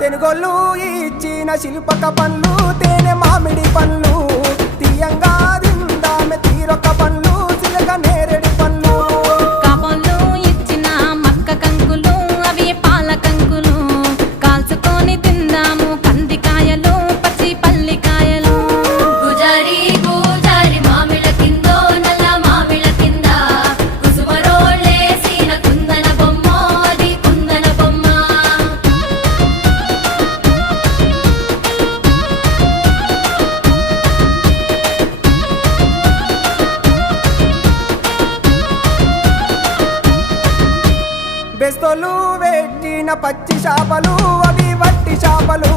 తెనుగోళ్ళు ఇచ్చిన శిల్పక పండ్లు తేనె మామిడి పండ్లు తీయంగా తిందామె తీరొక్క పండ్లు చిలక నేరేడి పండ్లు కాబోళ్ళు ఇచ్చిన మక్క కంకులు అవి పాల కంకులు కాల్చుకొని తిందాము కందికాయలు పచ్చి పల్లికాయలు గుజారి గుజారి మామిళ్ళ కిందో నల్ల మామిళ్ళ కింద కుసుమరోళ్ళేసిన కుందన బొమ్మ అది కుందన బొమ్మ బెస్తోలు పెట్టిన పచ్చి చేపలు అవి వట్టి చేపలు